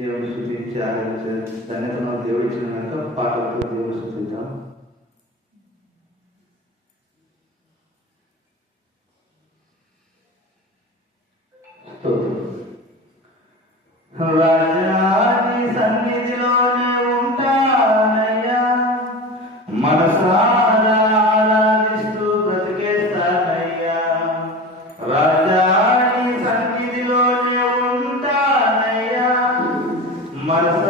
దేవుని స్థుతించి ఆరాధించే ధన్యత మాకు దేవుడు ఇచ్చినాక పాటలతో దేవుడు స్థుతిద్దాం రాజాని సన్నిధిలోనే ఉంటానయ్యా మనసా Marathon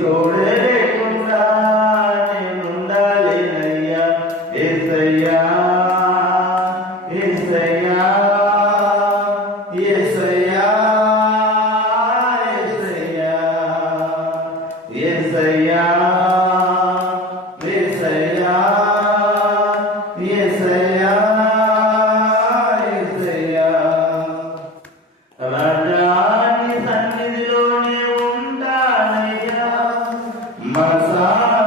తోడే లేకుండా నేనుండాలేనయ్యా ఏసయ్యా ఏసయ్యా ఏసయ్యా ఏసయ్యా ఏసయ్యా ఏసయ్యా ఏసయ్యా Ah.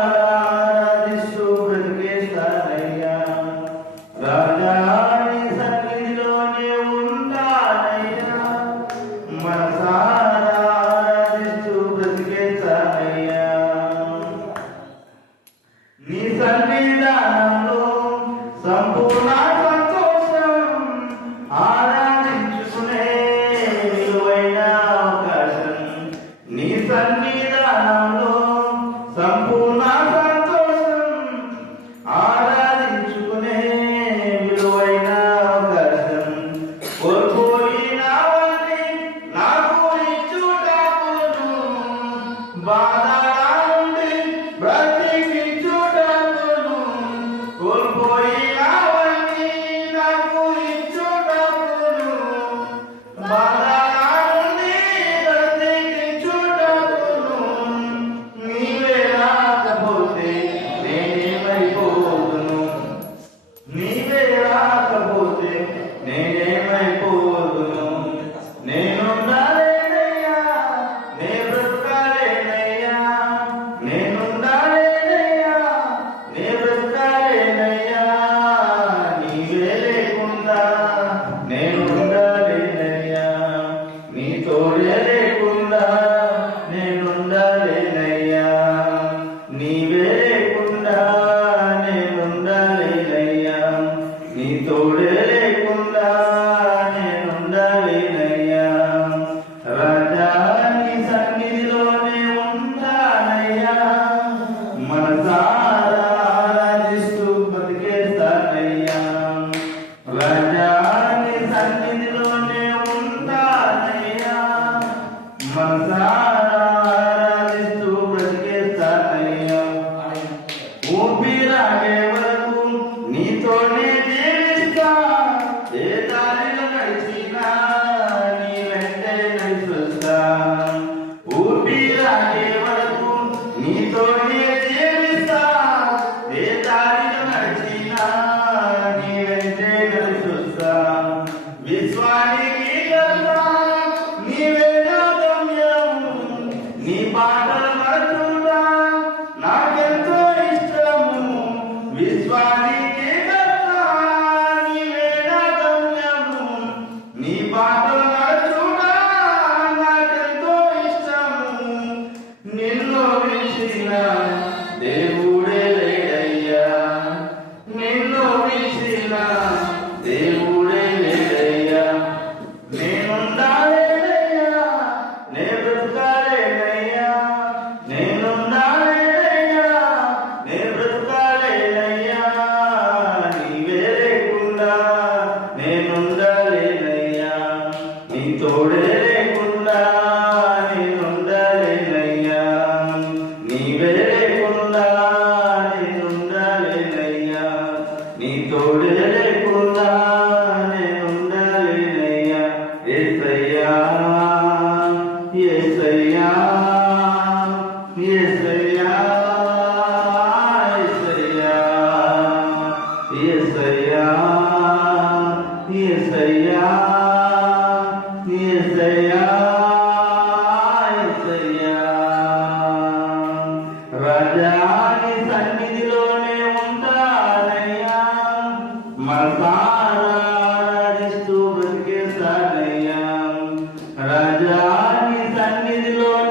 కోల్పోయినవన్నీ నాకు ఇచ్చుటప్పుడు బాధ రాజాని సన్నిధిలోనే